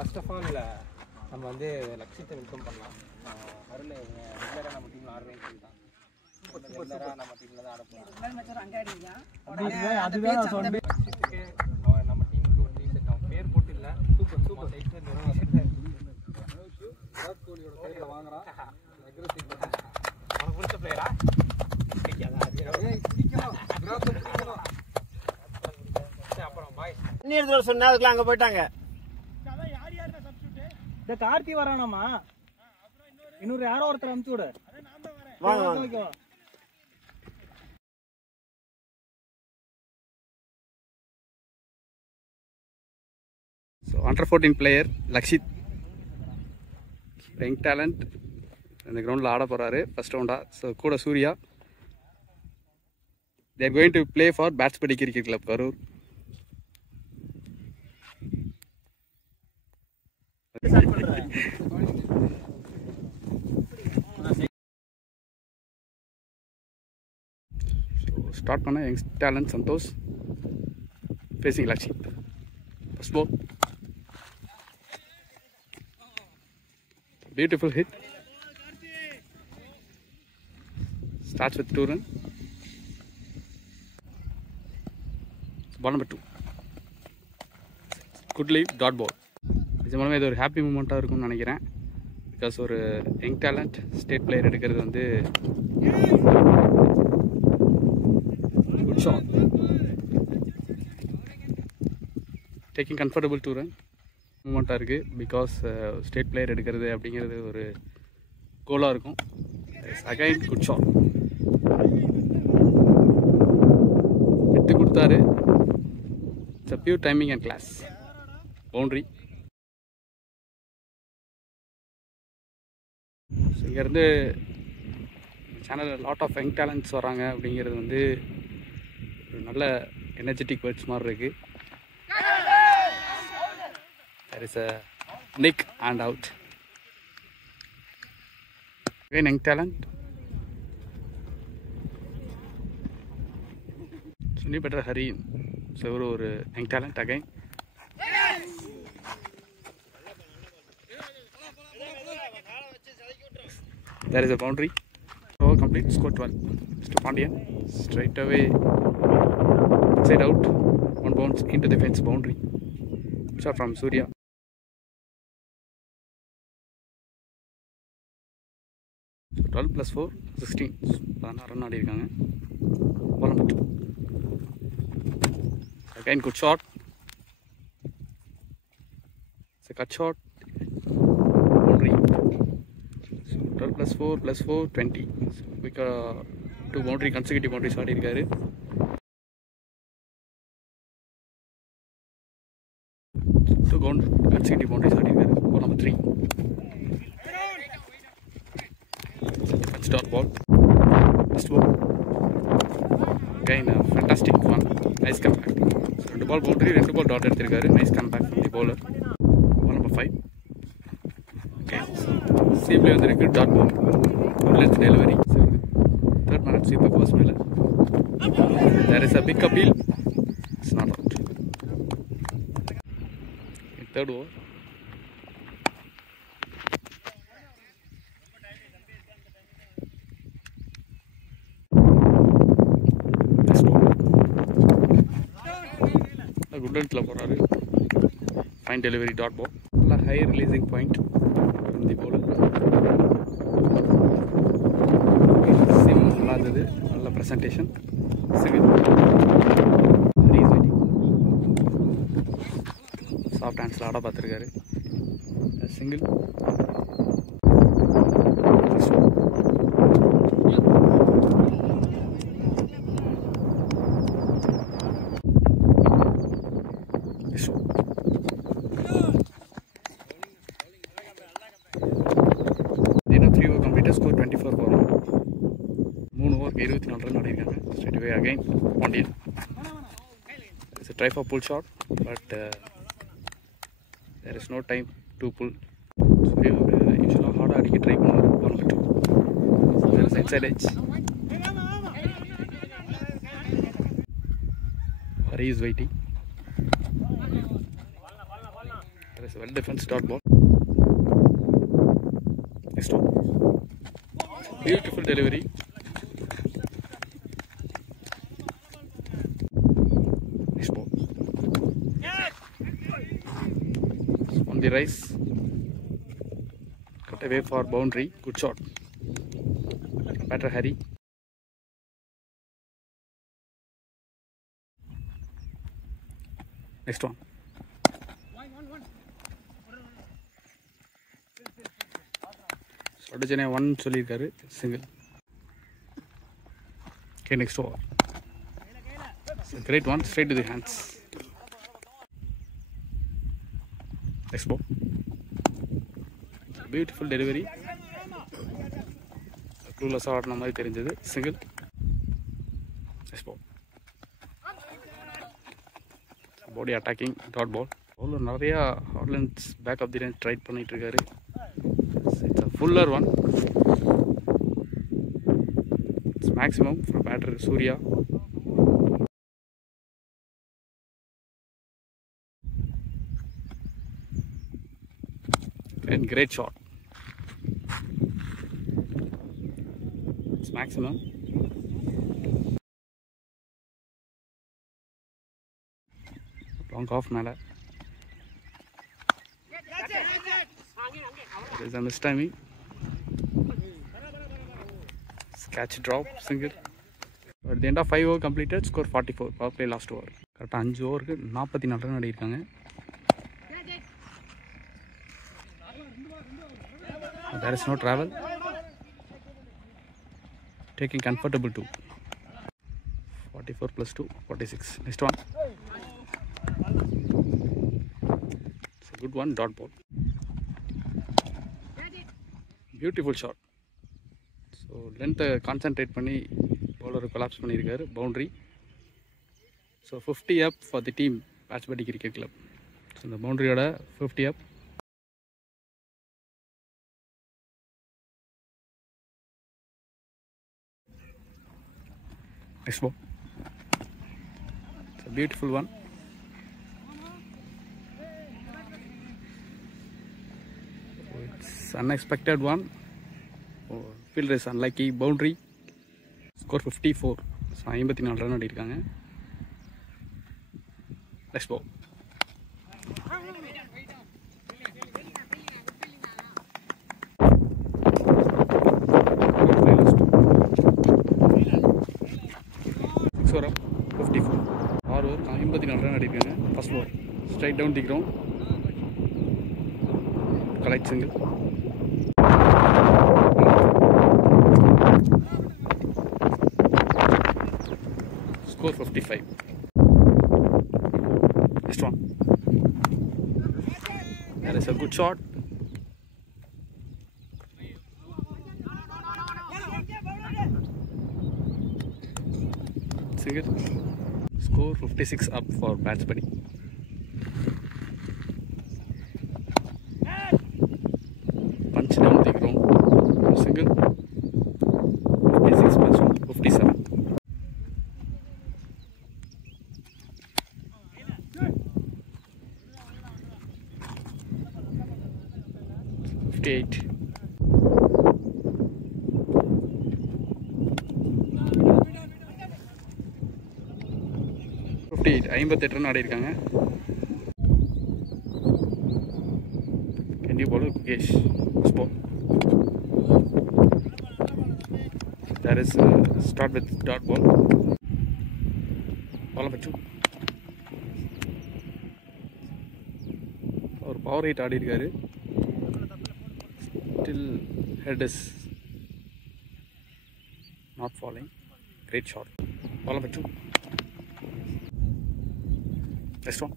First of all நம்ம வந்து லக்ஷித்தை welcome பண்ணலாம். அருள் ரெகுலராக நம்ம டீமில் ஆடுறேன்னு சொல்லிட்டான். ரெகுலராக நம்ம டீமில் தான் ஆடப்போம். லக்ஷித்துக்கு அவன் நம்ம டீமுக்கு ஒரு டீஷர்ட் அவன் பேர் போட்டு இல்லை. சூப்பர் சூப்பர் சைட்டில் விராட் கோலியோட கையில் வாங்குறான். அவனுக்கு பிடிச்ச பிளேயரா அப்புறம் பாய் நீர் சொன்னா அதுக்குள்ள அங்க போயிட்டாங்க. இந்த கார்த்தி வரானாமா, இன்னொரு யாரோ ஒருத்தர் அனுப்பிச்சு விடு. வாங்க So under 14 player Lakshit, young talent, இந்த கிரவுண்டில் ஆட போகிறாரு ஃபர்ஸ்ட் ரவுண்டாக. ஸோ கூட Surya. they are going to play for Batsbadi Cricket Club Karur. Start பண்ண young talent Santhosh facing Lakshith. First ball, beautiful hit, starts with 2 runs. Ball number 2, good lead, dot ball. இது மூலமாக இது ஒரு ஹாப்பி மூமெண்ட்டாக இருக்கும்னு நினைக்கிறேன். பிகாஸ் ஒரு யங் டேலண்ட் ஸ்டேட் பிளேயர் எடுக்கிறது வந்து good shot, taking comfortable 2 run மூமெண்ட்டாக இருக்குது. பிகாஸ் ஸ்டேட் பிளேயர் எடுக்கிறது அப்படிங்கிறது ஒரு கோலாக இருக்கும். அகைன் குட் ஷாட், விட்டு கொடுத்தாரு. It's a pure timing and class. Boundary. So இங்கேருந்து சேனலில் லாட் ஆஃப் யங் டேலண்ட்ஸ் வராங்க அப்படிங்கிறது வந்து ஒரு நல்ல எனர்ஜெட்டிக் வேர்ட்ஸ் மாதிரி இருக்குது. there is a nick and out. Again young talent, Sunny Better Harin. So ஒரு young talent again. There is a boundary. Over complete, score 12. Mr. Pandian straight away side out, one bounce into the fence boundary. Shot from Surya. So 12 plus 4, 16. 16 run ஆடிருக்காங்க. Ball number 2. Again good shot. It's a cut shot. Boundary. So 12 plus 4 plus 4, 20. So we got 2 boundary consecutive boundaries ஆடிருக்காரு. So consecutive boundaries ஆடிருக்காரு. Ball number 3. Start ball. First ball. Again a fantastic one. Nice comeback. So 2 ball boundary, 2 ball dot எடுத்திருக்காரு. Nice comeback from the bowler. Ball number 5. Okay. Seamless வந்திருக்கு dot ball. Good length delivery. So third man at sweeper first மேல. There is a big appeal. It's not out. Third over. Good lengthல போறாரு. Fine delivery dot ball. நல்ல high releasing point from the bowler. Sim நல்லா இருந்தது. நல்ல presentation. Single. Very easy. Soft hands ஆட பார்த்திருக்காரு. Single. Score 24 for 3 over 24 run ஆடிருக்காங்க. Straight away again Pandian. It's a try for pull shot, but there is no time to pull. Surya usually hard அடிக்க try பண்ணுவார். Ball number 2. There is inside edge. Hari is waiting. There There's a well defense dot ball. Next one. Beautiful delivery. Next ball. On the rise. Cut away for boundary. Good shot. Batter Harry. Next one. Chennai 1 சொல்லிருக்காரு single. Okay, next over. It's a great one, straight to the hands. Next ball. Beautiful delivery. Clueless ஆடுன மாதிரி தெரிஞ்சது single. Next ball. Body attacking dot ball. Bowler நிறைய ஹார்லண்ட்ஸ் back of the range try பண்ணிட்டு இருக்காரு. It's a fuller one. It's maximum for batter Surya. And great shot. It's maximum. Long off mala. There's a mistiming. Catch drop single. At the end of 5 over completed, score 44. Power play last over. Correct 5 over ku 44 run அடிச்சிருக்காங்க. There is no travel. Taking comfortable 2. 44 plus 2, 46. Next one. It's a good one, dot ball. Beautiful shot. So length concentrate பண்ணி bowler collapse பண்ணிருக்காரு boundary. So 50 up for the team Patchbuddy Cricket Club. So the boundary oda 50 up. Next ball. It's a beautiful one. It's unexpected one. Fielder is unlucky. Boundary. Score 54. So 54 run அடிச்சிருக்காங்க. Next ball. Six over 54. 6 over 54 run அடிச்சிருக்காங்க. First ball. Straight down the ground. Collect single. Score 55. Next one. That is a good shot. Single. Score 56 up for Patchbuddy. Punch down the ground. Single. 56 plus 1, 57. ஐம்பத்தெட்டு run ஆடி இருக்காங்க. Can you bowl Gukesh? Spot. That is start with dot ball. Ball number 2. और power hit ஆடி இருக்காரு. Still head is not falling. Great shot. Ball number 2. Next one.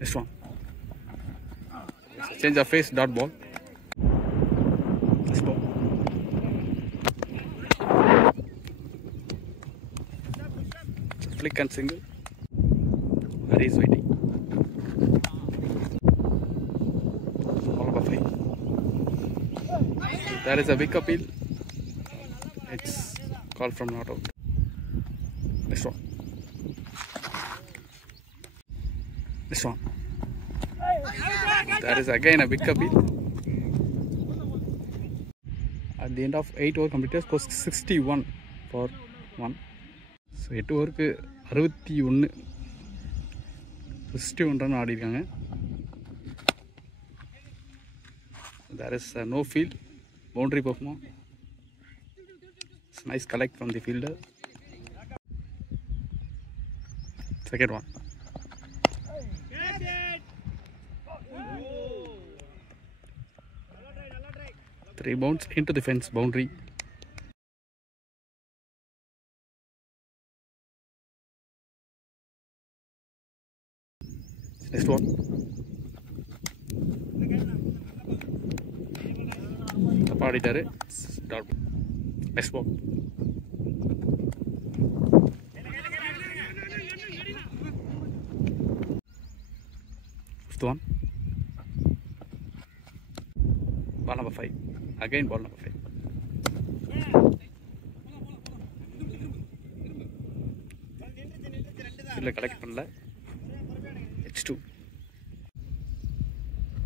Next one. Change of face, dot ball. Next ball. Flick and single. Hari is waiting. Ball number 5. There is a big appeal. It's call from not out. Next one. This one. That is again a big copy. At the end of 8 over completed, scores 61 for 1. So 8 over 61 run ஆடிருக்காங்க. There is no field, boundary performance. It's a nice collect from the fielder. Second one. Three bounds into the fence boundary. Next one. Tapadidaru. Next ball. Fifth one. Ball number 5. Again ball number 5. Fielder collect பண்ணல. X2.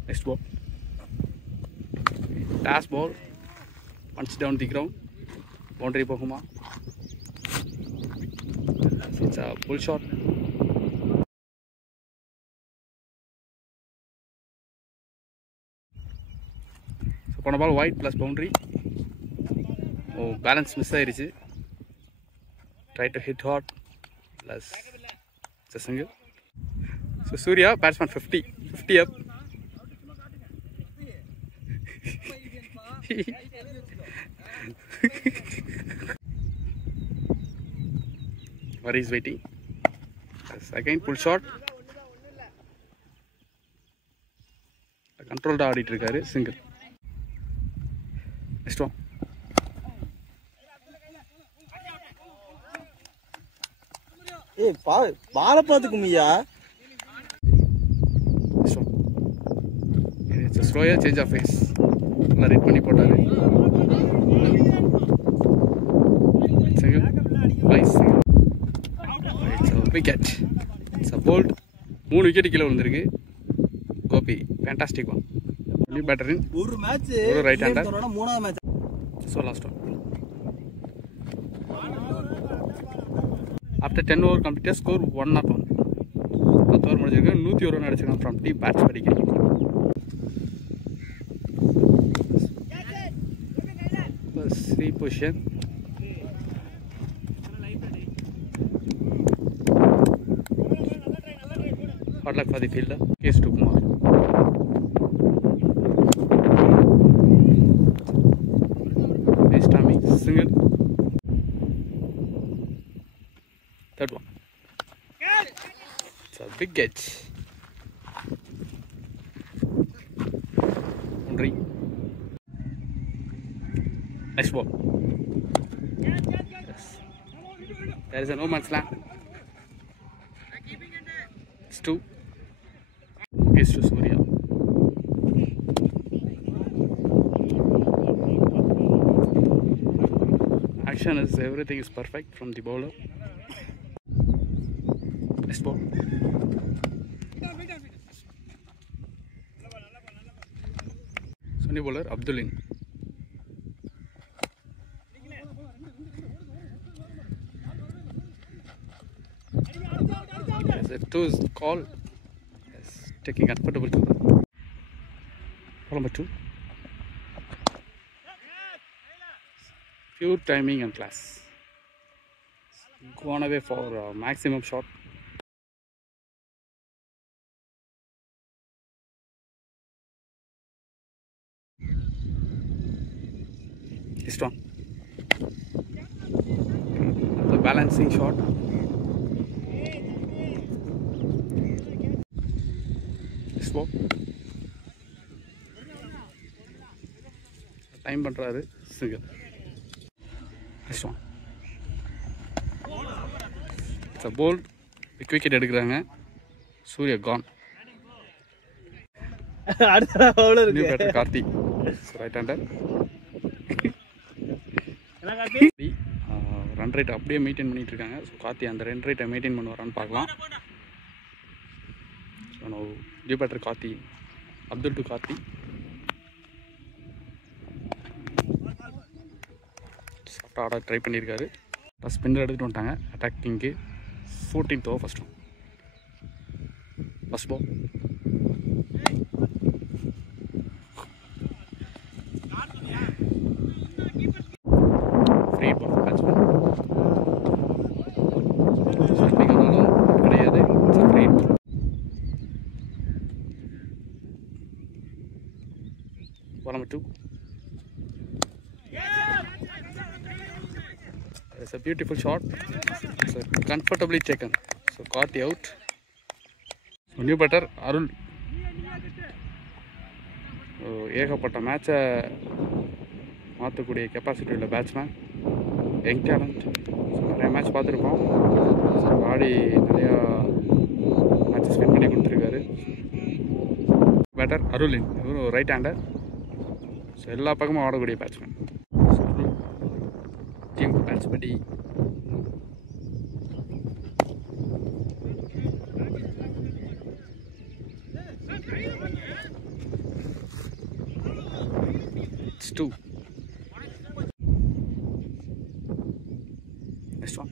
Next ball. Pass ball. Punch down the ground. Boundary போகுமா? It's a pull shot. So போன ball wide plus boundary. Oh, balance miss ஆயிருச்சு. Try to hit hard plus it's a single. So Surya batsman 50 up. Where is waiting? Yes, again pull shot. Controlled ஆடிட்டு இருக்காரு single. Next one. ஏய் பால பாத்துக்குமியா. Next one. It's a slower change of pace. நல்லா read பண்ணி போட்டாரு. Single. Nice single. It's a wicket. It's a bold. 3 wicket கீழ விழுந்திருக்கு. Gopi fantastic one. Only batter in. ஒரு match ஒரு right hander. மூணாவது match. So last one. After 10 over completed, score 101. 10 over முடிஞ்சிருக்கு. 101 run அடிச்சிருக்கான் from the bats படிக்க. Plus 3 position. Hard luck for the fielder. Case to Kumar. Nice timing. Single. Third one. It's a big catch. Boundary. Nice ball. Yes. There is a no man's land. It's 2. Case to Surya. Action is everything is perfect from the bowler. Next ball. Sunny bowler Abdulin. Yes, a 2 is call. Yes, taking comfortable cover. Ball number 2. Pure timing and class. Gone away for maximum shot. Strong. The balancing shot. Slow. Time பண்றாரு single. Next one. It's a bold. Quick wicket எடுக்கறாங்க. Surya gone. அடுத்த bowler New batter Karthi. Right hander. என்ன Karthi? Run rate அப்படியே maintain பண்ணிட்டு இருக்காங்க. So Karthi அந்த run ரேட்டை maintain பண்ணுவாரான்னு பார்க்கலாம். now new batter Karthi, Abdul to Karthi. Soft order try பண்ணிருக்காரு. ஃபர்ஸ்ட் ஸ்பின்னர் எடுத்துட்டு வந்துட்டாங்க. அட்டாக்கிங்க்கு 14th over first ball. Free ball for batsman. Standing ஆனாலும் கிடையாது. It's a free ball. Ball number 2. It's a beautiful shot. It's comfortably taken. So Karthi out. So new batter Arul. ஏகப்பட்ட மேட்சை மாற்றக்கூடிய capacity உள்ள batsman, young talent. So நிறையா match பார்த்துருப்போம். So ஆடி நிறையா matches win பண்ணி கொடுத்துருக்காரு. பேட்டர் அருளின், இவரும் ரைட் ஹேண்டர். ஸோ எல்லா பக்கமும் ஆடக்கூடிய பேட்ஸ்மேன். ஸோ அருள் டீமுக்கு பேட்ஸ் பண்ணி it's 2. Next one.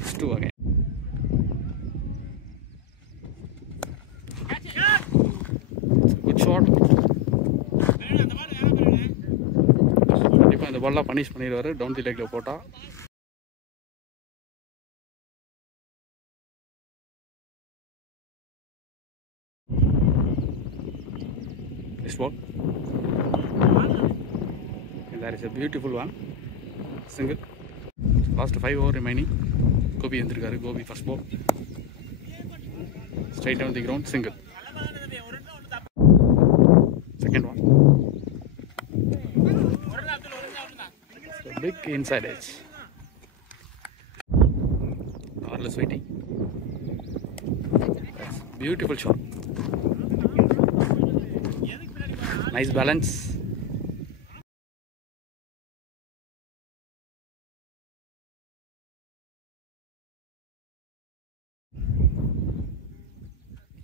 It's 2 again. Good shot. கண்டிப்பாக இந்த பால்லாம் பனிஷ் பண்ணிடுவார். டவுன் தி லெக்கில் போட்டால் this ball. And that is a beautiful one. Single. Last 5 over remaining. Gobi endirukkaru. Gobi first ball. Straight down the ground. Single. Second one. So big inside edge. Arless waiting. That's beautiful shot. Nice balance.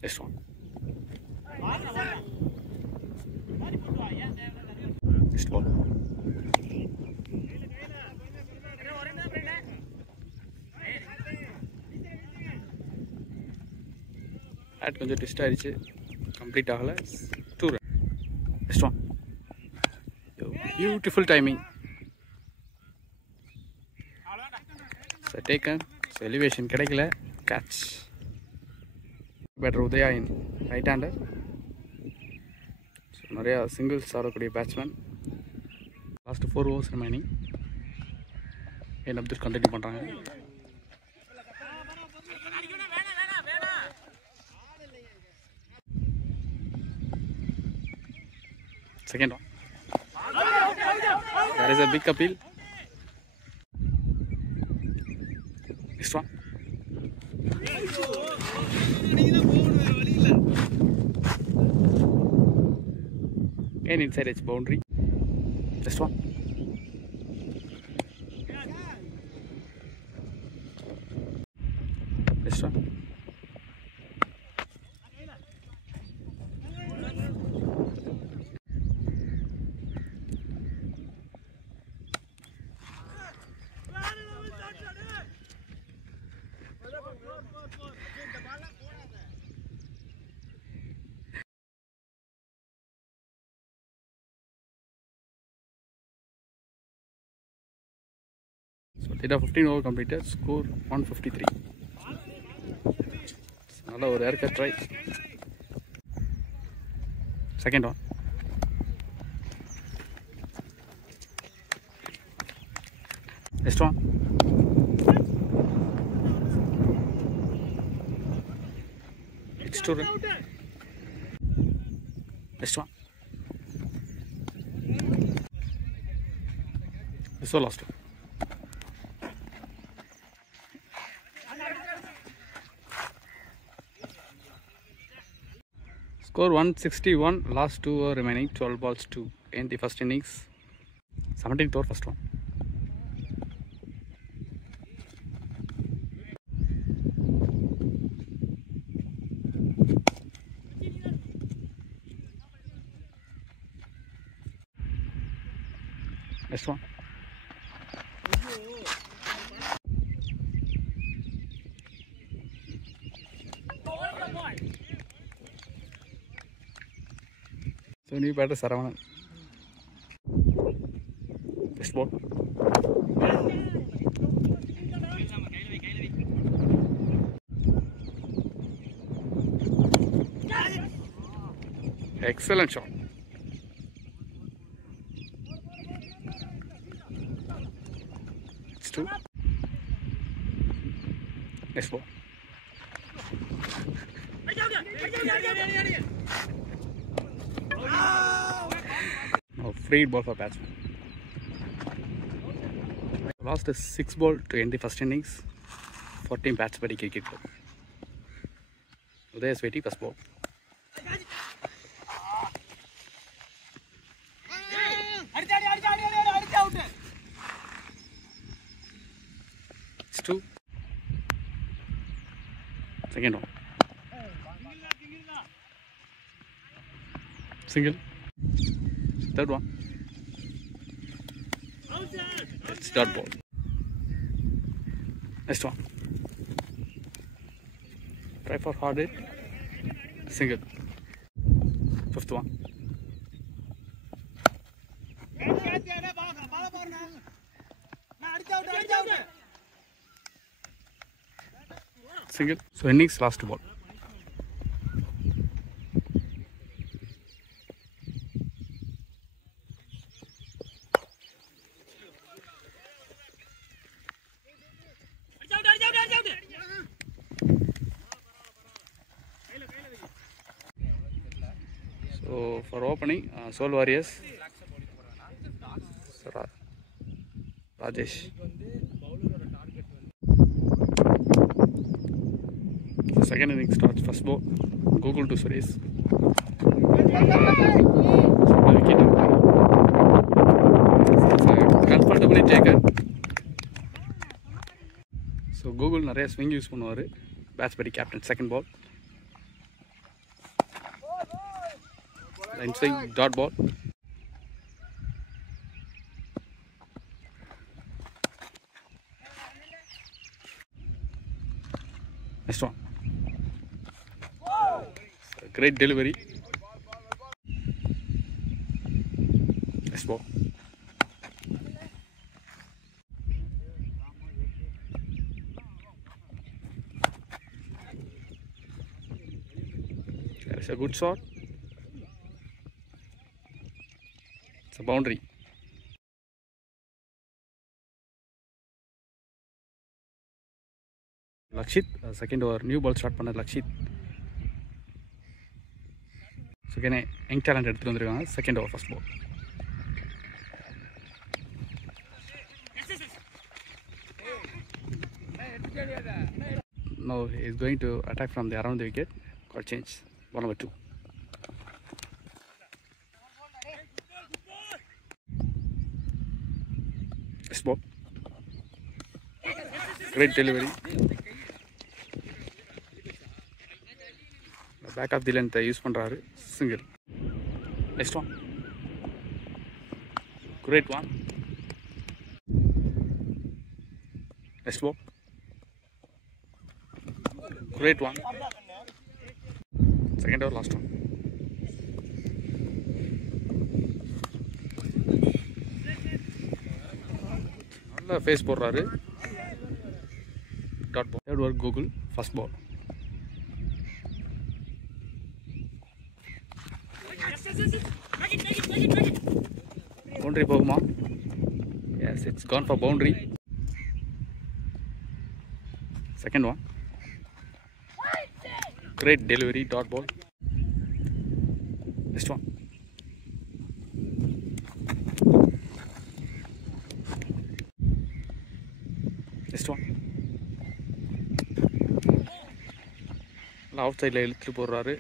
This one. This ball. That கொஞ்சம் twist ஆயிடுச்சு. Complete ஆகல. 2 run. Next one. Beautiful timing. So taken. So elevation கிடைக்கல. Catch. Better Udaya in right hander. So நிறைய singles ஆடக்கூடிய batsman. Last 4 overs remaining. Abdul continue பண்றாங்க. Second one. That is a big appeal. Next one. Again inside its boundary. Next one. Next one. So data 15 over completed, score 153. Another over haircut try. Second one. Next one. It's 2 run. Next one. This one last one. Score 161, last 2 over remaining, 12 balls to end the first innings. 17th over first one. Next one. So new batter Saravanan. Next ball. Excellent shot. It's 2. Next ball. No, free ball for batsman. Lost a 6 ball to end the first innings. 14 bats by the cricket club. Udaya Sweti first ball. It's 2. Second one. Single. Third one. It's dot ball. Next one. Try for hard hit. Single. Fifth one. Single. So innings last ball. So for opening, Soul Warriors, Rajesh. So second inning starts. First ball, Google to Suresh. Wicket. Comfortably taken. So Google நிறைய swing use பண்ணுவாரு. Bats by the captain. Second ball. Line swing, dot ball. Next one. Great delivery. Next ball. There is a good shot. It's a boundary. Lakshit, second over, new ball start பண்ண Lakshit. So again, young talent எடுத்துட்டு வந்திருக்காங்க. Second over, first ball. Now he is going to attack from the around the wicket. Got change. Ball number 2. Next ball. Great delivery. Back of the length use பண்றாரு. Single. Next one. Great one. Next ball. Great one. Second over, last one. நல்ல pace போடுறாரு. Dot ball. Third over, Google. First ball. Boundary போகுமா? Yes, it's gone for boundary. Second one. Great delivery, dot ball. Next one. Next one. Outside la இழுத்து போறாரு.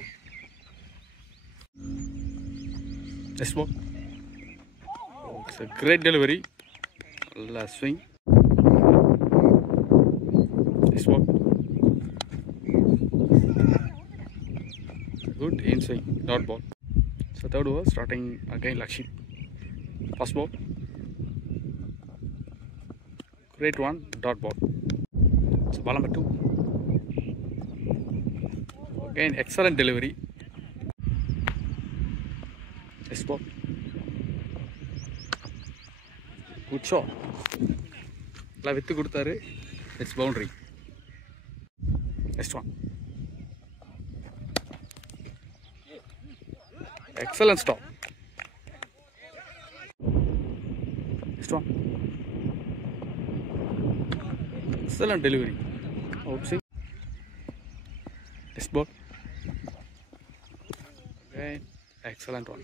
Next ball. It's a great delivery. Last swing. Next ball. Good in swing. Dot ball. So third over starting again Lakshit. First ball. Great one, dot ball. So ball number 2. Again, excellent delivery. Next ball. Good shot. La vittu kudutharu. It's boundary. Next one. Excellent stop. Next one. Excellent delivery. Outswing. Next ball. Okay. Excellent one.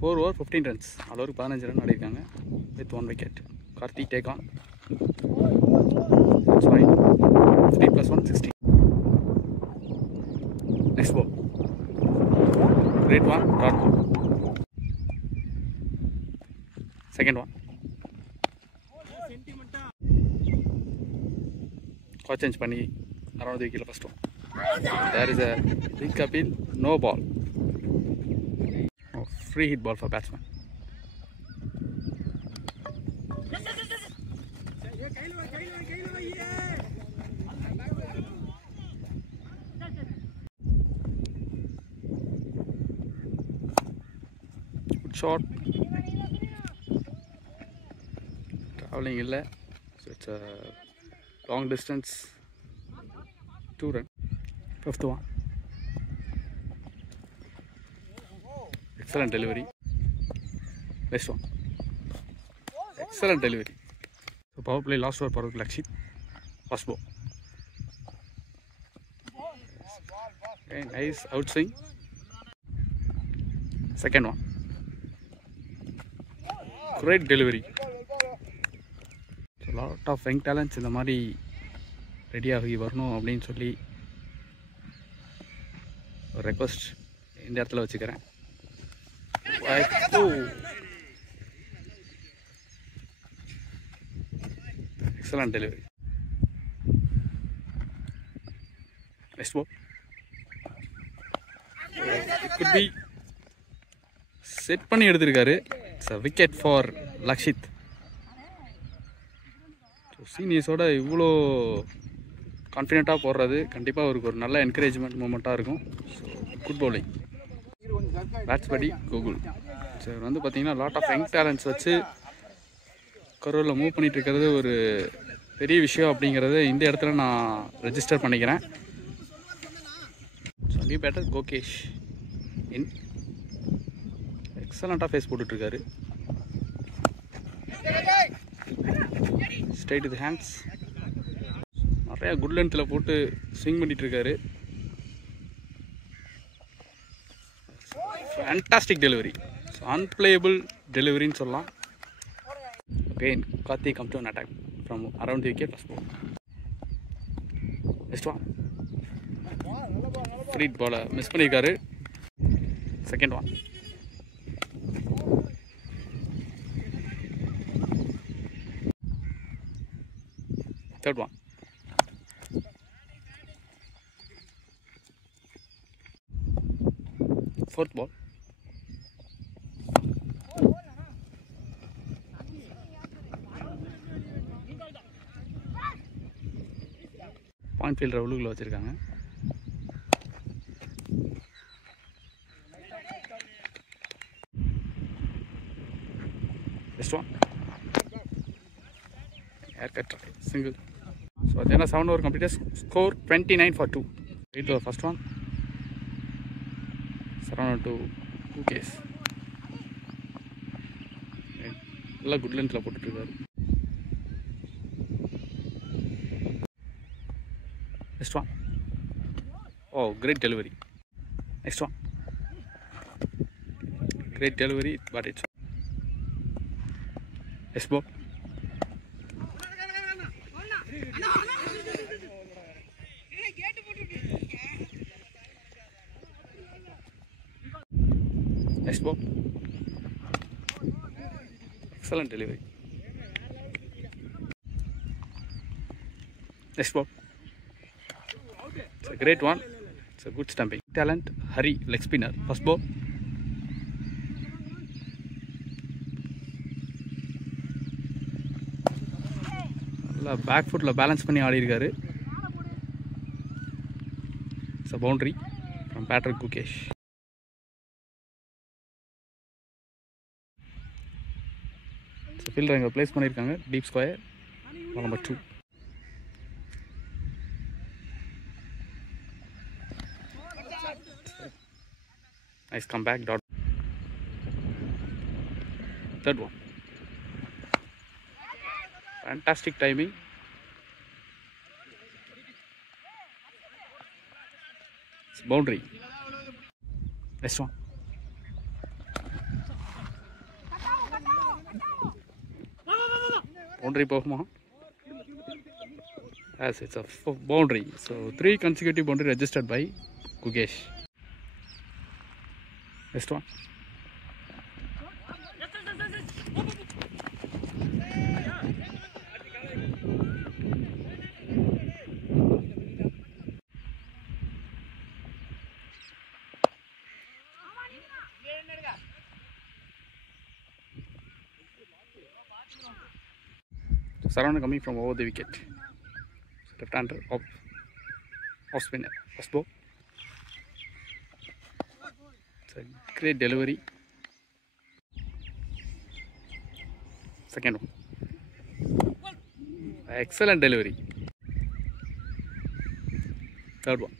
4 over 15 runs. All over 15 runs ஆடிருக்காங்க with 1 wicket. Karthi take on. That's fine. 3 plus 1 16. Next ball. Great one. Dot ball. Second one. Coach change பண்ணி around the wicket first one. There is a big appeal. No ball. Oh, free hit ball for batsman. Good shot. Traveling illa, so it's a long distance. 2 run. Fifth one. Excellent delivery. Next one. Excellent delivery. So power play last over for Lakshit. First ball. Okay, nice outswing. Second one. Great delivery. So lot of young talents in the mari ready ஆகி வரணும் அப்படின்னு சொல்லி ஒரு request இந்த இடத்துல வச்சுக்கிறேன். Excellent delivery. Next ball. It could be set பண்ணி எடுத்திருக்காரு. It's a wicket for Lakshit. சீனியர்ஸோட இவ்வளோ கான்ஃபிடென்ட்டாக போடுறது கண்டிப்பாக அவருக்கு ஒரு நல்ல என்கரேஜ்மெண்ட் மூமெண்ட்டாக இருக்கும். So good bowling. பேட்ஸ் படி கூகுள். ஸோ வந்து பார்த்திங்கன்னா லாட் ஆஃப் யங் டேலண்ட்ஸ் வச்சு கரூரில் மூவ் பண்ணிகிட்டு இருக்கிறது ஒரு பெரிய விஷயம் அப்படிங்கிறத இந்த இடத்துல நான் ரெஜிஸ்டர் பண்ணிக்கிறேன். So new batter Kokesh in எக்ஸலண்ட்டாக ஃபேஸ் போட்டுட்ருக்காரு. ஸ்ட்ரைட் வித் ஹேண்ட்ஸ் நிறையா குட் லென்த்தில் போட்டு ஸ்விங் பண்ணிகிட்ருக்காரு. Fantastic delivery. ஸோ அன்பிளேயபிள் டெலிவரின்னு சொல்லலாம். Again Karthi come to an attack from around the wicket. First ball. Next one. Free பாலை மிஸ் பண்ணியிருக்காரு. Second one. Third one. Fourth ball. Point fielder உள்ளுக்குள்ள வச்சிருக்காங்க. Next one. Haircut try. Single. So then a 7 over completed. Score 29 for 2. Wait to the first one. Surrounded to 2 Ks. All good length la potutirukkaru. Next one. Oh, great delivery. Next one. Great delivery, but it's next ball. Next ball. Excellent delivery. Next ball. It's a great one. It's a good stumping. Talent, Hari, leg spinner. First ball. நல்லா back ஃபுட்டில் balance பண்ணி ஆடி இருக்காரு. It's a boundary from Patrick Gukesh. Fielder இங்கே place பண்ணியிருக்காங்க. Deep square number 2. Nice comeback. Dot. Third one. Fantastic timing. It's boundary. Next one. Boundary போகுமா? Yes, it's a boundary. So 3 consecutive boundary registered by Gugesh. Next one. Surround coming from over the wicket. Left-hander off spinner. First ball. It's a great delivery. Second one. Excellent delivery. Third one.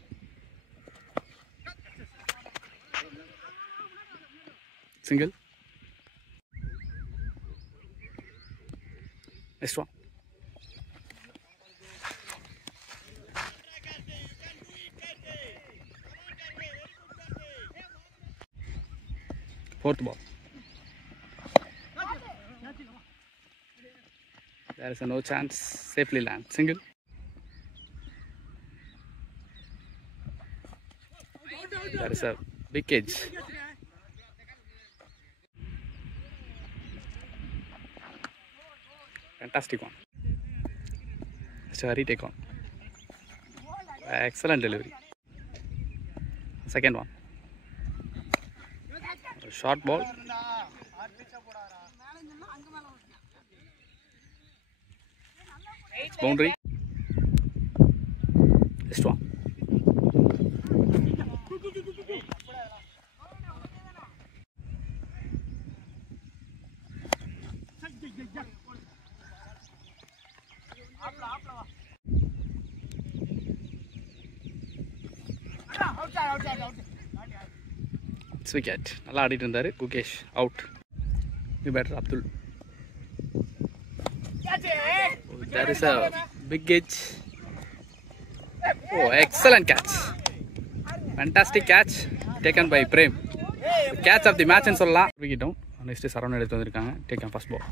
Single. Next one. Fourth ball. There is a no chance. Safely land. Single. There is a big edge. Fantastic one. It's a retake on. Excellent delivery. Second one. A short ball. It's boundary. Next one. It's wicket. நல்லா ஆடிட்டு இருந்தாரு Gukesh. Out. New batter Abdul. There is a big edge. Oh, excellent catch. Fantastic catch taken by Prem. Catch of the match ன்னு சொல்லலாம். Wicket down. Next Saravanan எடுத்து வந்திருக்காங்க. Take on first ball.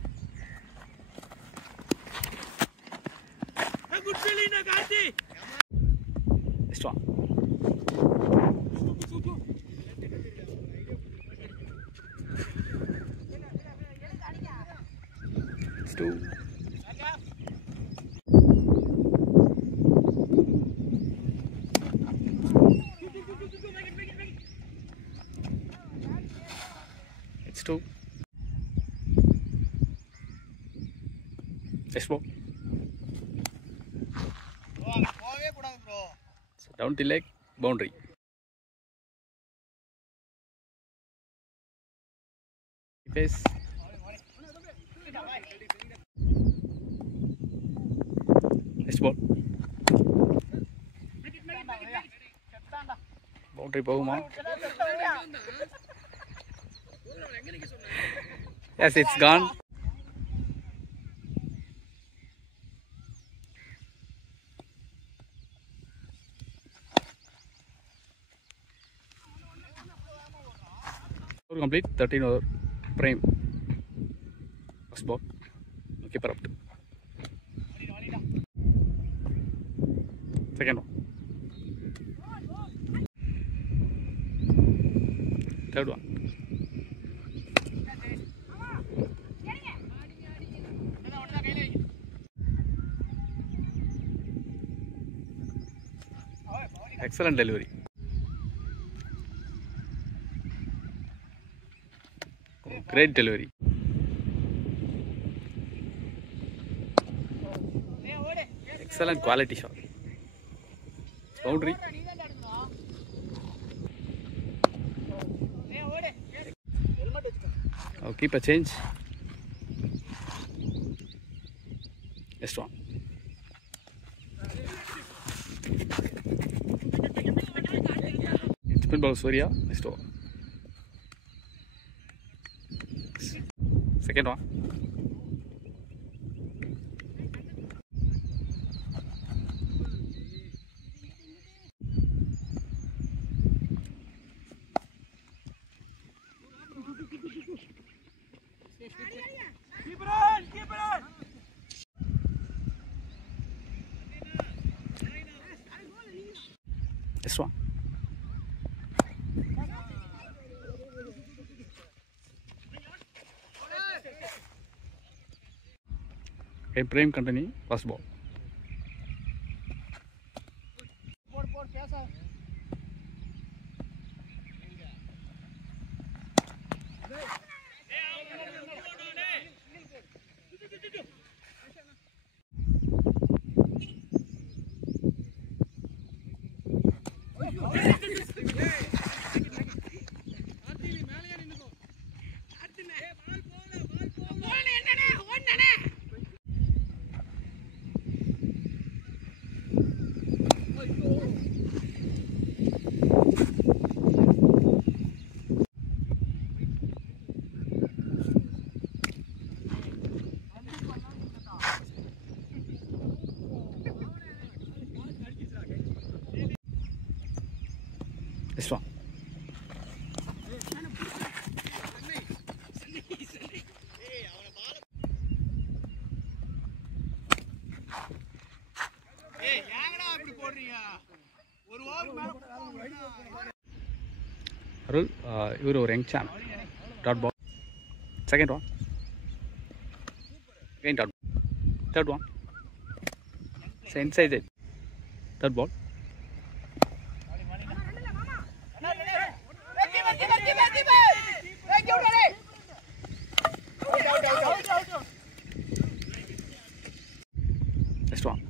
Next one. It's 2. It's 2. Next ball. So down the leg, boundary. Face. Next ball. Boundary போகுமா? Yes, it's gone. Complete 13 over Prem. First ball. Keeper up. Second one. Third one. Excellent delivery. Great delivery. excellent quality shot. Boundary. Oh, keep a change. Next one. Spin ball Surya. Next one. Second one. This one. Okay, Prem continue. First ball. This one. Arul, you are a rank champ. Dot ball. Second one. Again dot. Third one. So inside it. Third ball. Next one.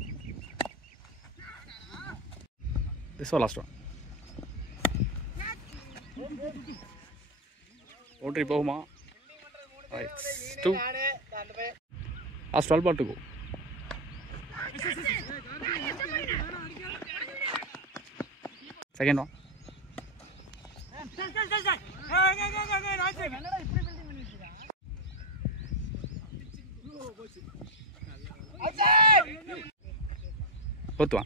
This one, last one. Boundary Bohuma. Right. 2. Last 12 ball to go. Second one. Fourth one.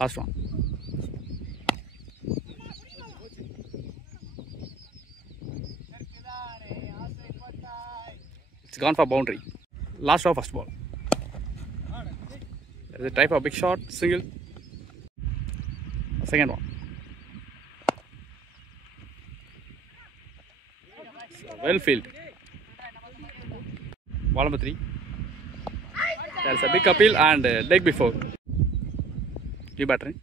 Last one. It's gone for boundary. Last of first ball. There's a try for a big shot, single. Second one. So well fielded. Ball number 3. There's a big appeal and leg before. New battering.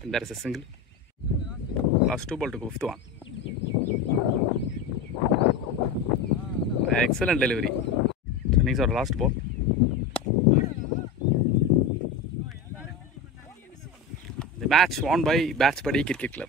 And there is a single. Last 2 ball to go, fifth one. Excellent delivery. So next our last ball. The match won by Bats Buddy Cricket Club.